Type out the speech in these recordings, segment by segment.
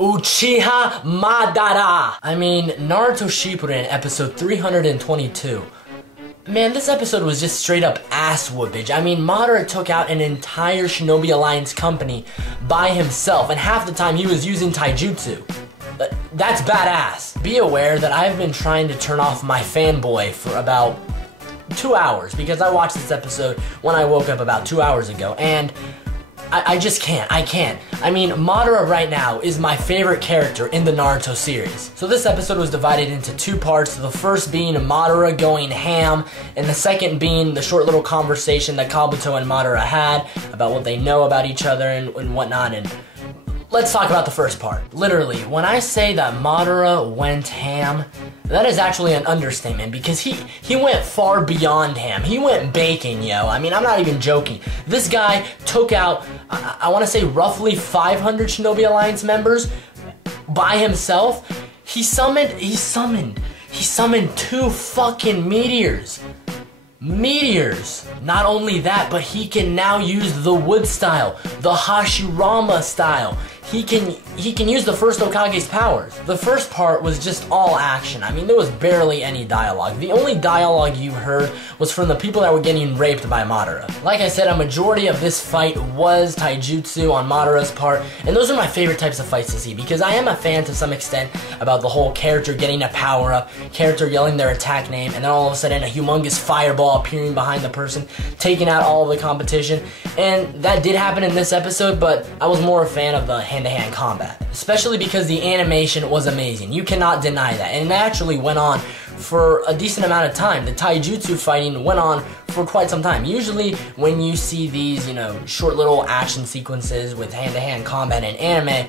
Uchiha Madara. I mean, Naruto Shippuden, episode 322. Man, this episode was just straight up ass whoopage. I mean, Madara took out an entire Shinobi Alliance company by himself, and half the time he was using taijutsu. That's badass. Be aware that I've been trying to turn off my fanboy for about 2 hours, because I watched this episode when I woke up about 2 hours ago, and I just can't. I can't. I mean, Madara right now is my favorite character in the Naruto series. So this episode was divided into 2 parts. The first being Madara going ham, and the second being the short little conversation that Kabuto and Madara had about what they know about each other and whatnot. And let's talk about the first part. Literally, when I say that Madara went ham, that is actually an understatement, because he went far beyond ham. He went bacon, yo. I mean, I'm not even joking. This guy took out, I want to say roughly 500 Shinobi Alliance members by himself. He summoned 2 fucking meteors. Not only that, but he can now use the wood style, the Hashirama style. He can use the first Hokage's powers. The first part was just all action. I mean, there was barely any dialogue. The only dialogue you heard was from the people that were getting raped by Madara. Like I said, a majority of this fight was taijutsu on Madara's part, and those are my favorite types of fights to see, because I am a fan to some extent about the whole character getting a power up, character yelling their attack name, and then all of a sudden a humongous fireball appearing behind the person, taking out all of the competition. And that did happen in this episode, but I was more a fan of the hand-to-hand combat, especially because the animation was amazing. You cannot deny that, and it actually went on for a decent amount of time. The taijutsu fighting went on for quite some time. Usually when you see these, short little action sequences with hand-to-hand combat in anime,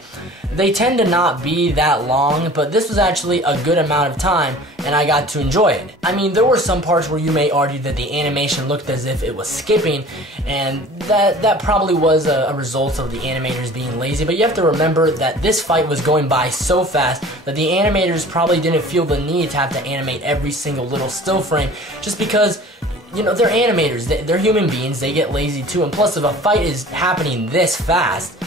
they tend to not be that long, but this was actually a good amount of time, and I got to enjoy it. I mean, there were some parts where you may argue that the animation looked as if it was skipping, and that probably was a result of the animators being lazy, but you have to remember that this fight was going by so fast that the animators probably didn't feel the need to have to animate every single little still frame, just because, they're animators, they're human beings, they get lazy too, and plus if a fight is happening this fast,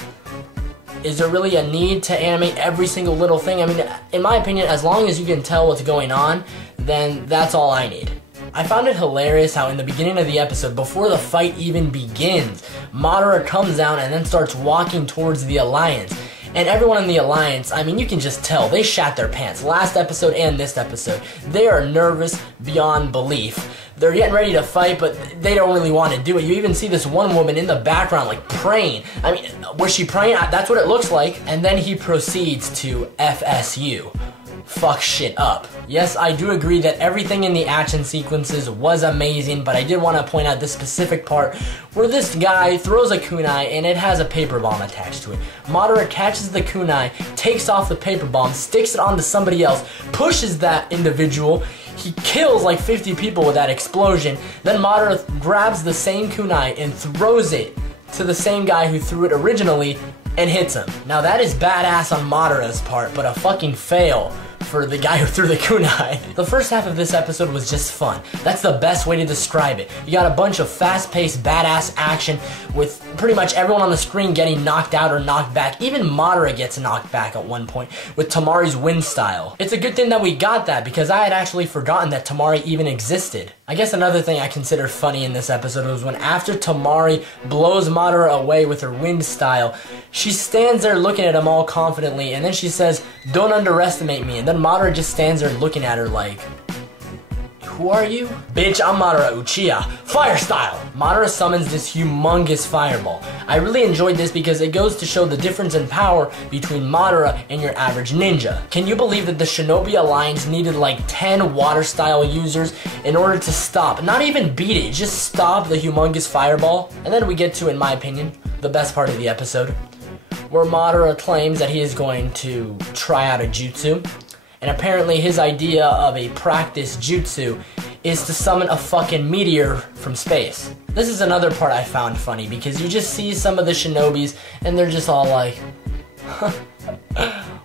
is there really a need to animate every single little thing? I mean, in my opinion, as long as you can tell what's going on, then that's all I need. I found it hilarious how in the beginning of the episode, before the fight even begins, Madara comes down and then starts walking towards the Alliance. And everyone in the Alliance, I mean, you can just tell, they shat their pants. Last episode and this episode. They are nervous beyond belief. They're getting ready to fight, but they don't really want to do it. You even see this one woman in the background, like, praying. I mean, was she praying? That's what it looks like. And then he proceeds to FSU. Fuck shit up. Yes, I do agree that everything in the action sequences was amazing, but I did want to point out this specific part where this guy throws a kunai and it has a paper bomb attached to it. Madara catches the kunai, takes off the paper bomb, sticks it onto somebody else, pushes that individual. He kills like 50 people with that explosion. Then Madara grabs the same kunai and throws it to the same guy who threw it originally and hits him. Now that is badass on Madara's part, but a fucking fail for the guy who threw the kunai. The first half of this episode was just fun. That's the best way to describe it. You got a bunch of fast-paced, badass action with pretty much everyone on the screen getting knocked out or knocked back. Even Madara gets knocked back at one point with Tamari's wind style. It's a good thing that we got that, because I had actually forgotten that Tamari even existed. I guess another thing I consider funny in this episode was when after Tamari blows Madara away with her wind style, she stands there looking at him all confidently, and then she says, "Don't underestimate me," and then Madara just stands there looking at her like, "Who are you?" "Bitch, I'm Madara Uchiha. Fire style!" Madara summons this humongous fireball. I really enjoyed this because it goes to show the difference in power between Madara and your average ninja. Can you believe that the Shinobi Alliance needed like 10 water style users in order to stop, not even beat it, just stop the humongous fireball? And then we get to, in my opinion, the best part of the episode, where Madara claims that he is going to try out a jutsu. And apparently his idea of a practice jutsu is to summon a fucking meteor from space. This is another part I found funny, because you just see some of the shinobis and they're just all like,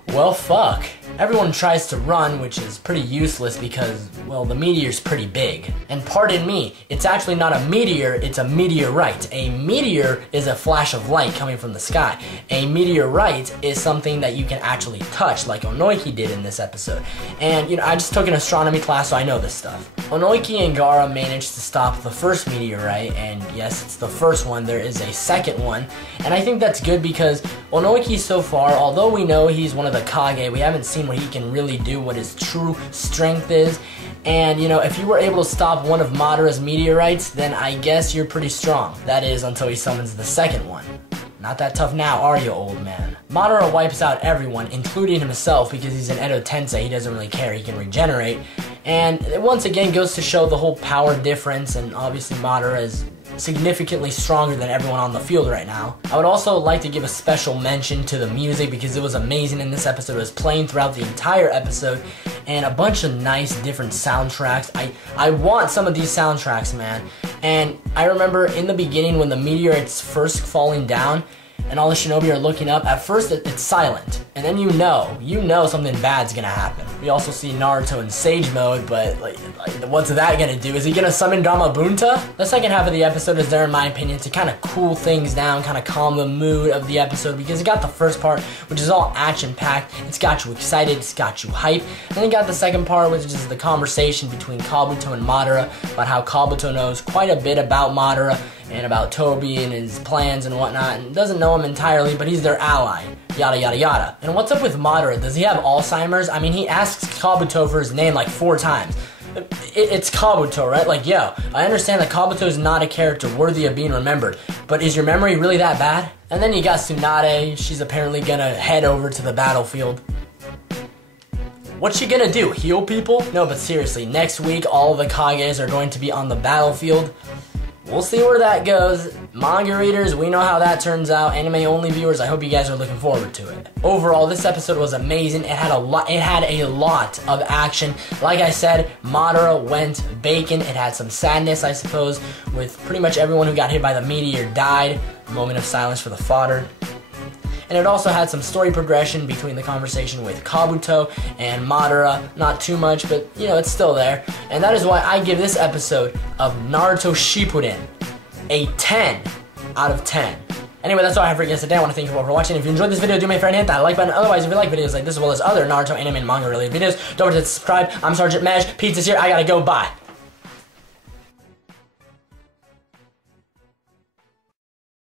well, fuck. everyone tries to run, which is pretty useless because, well, the meteor's pretty big. And pardon me, it's actually not a meteor, it's a meteorite. A meteor is a flash of light coming from the sky. A meteorite is something that you can actually touch, like Onoiki did in this episode. And, you know, I just took an astronomy class, so I know this stuff. Onoiki and Gaara managed to stop the first meteorite, and yes, it's the first one. There is a second one, and I think that's good because Onoiki so far, although we know he's one of the Kage, we haven't seen what he can really do, what his true strength is. And, you know, if you were able to stop one of Madara's meteorites, then I guess you're pretty strong. That is, until he summons the second one. Not that tough now, are you, old man? Madara wipes out everyone, including himself, because he's an Edo Tensei. He doesn't really care. He can regenerate. And it once again goes to show the whole power difference, and obviously Madara is significantly stronger than everyone on the field right now. I would also like to give a special mention to the music because it was amazing in this episode. It was playing throughout the entire episode, and a bunch of nice different soundtracks. I want some of these soundtracks, man. And I remember in the beginning when the meteorite's first falling down and all the shinobi are looking up, at first it's silent, and then you know something bad's gonna happen. We also see Naruto in Sage Mode, but like what's that gonna do? Is he gonna summon Damabunta? The second half of the episode is there, in my opinion, to kind of cool things down, kind of calm the mood of the episode, because it got the first part, which is all action-packed. It's got you excited, it's got you hyped, and then you got the second part, which is the conversation between Kabuto and Madara about how Kabuto knows quite a bit about Madara and about Toby and his plans and whatnot, and doesn't know him entirely, but he's their ally. Yada yada yada. And what's up with Madara? Does he have Alzheimer's? I mean, he asks Kabuto for his name like 4 times. It's Kabuto, right? Like, yo, I understand that Kabuto is not a character worthy of being remembered, but is your memory really that bad? And then you got Tsunade. She's apparently gonna head over to the battlefield. What's she gonna do? Heal people? No, but seriously, next week all of the Kages are going to be on the battlefield. We'll see where that goes. Manga readers, we know how that turns out. Anime-only viewers, I hope you guys are looking forward to it. Overall, this episode was amazing. It had a lot of action. Like I said, Madara went bacon. It had some sadness, I suppose, with pretty much everyone who got hit by the meteor died. A moment of silence for the fodder. And it also had some story progression between the conversation with Kabuto and Madara. Not too much, but, you know, it's still there. And that is why I give this episode of Naruto Shippuden a 10 out of 10. Anyway, that's all I have for you guys today. I want to thank you all for watching. If you enjoyed this video, do me a favor and hit that like button. Otherwise, if you like videos like this as well as other Naruto, anime, and manga related videos, don't forget to subscribe. I'm Sergeant Mej. Pizza's here. I gotta go. Bye.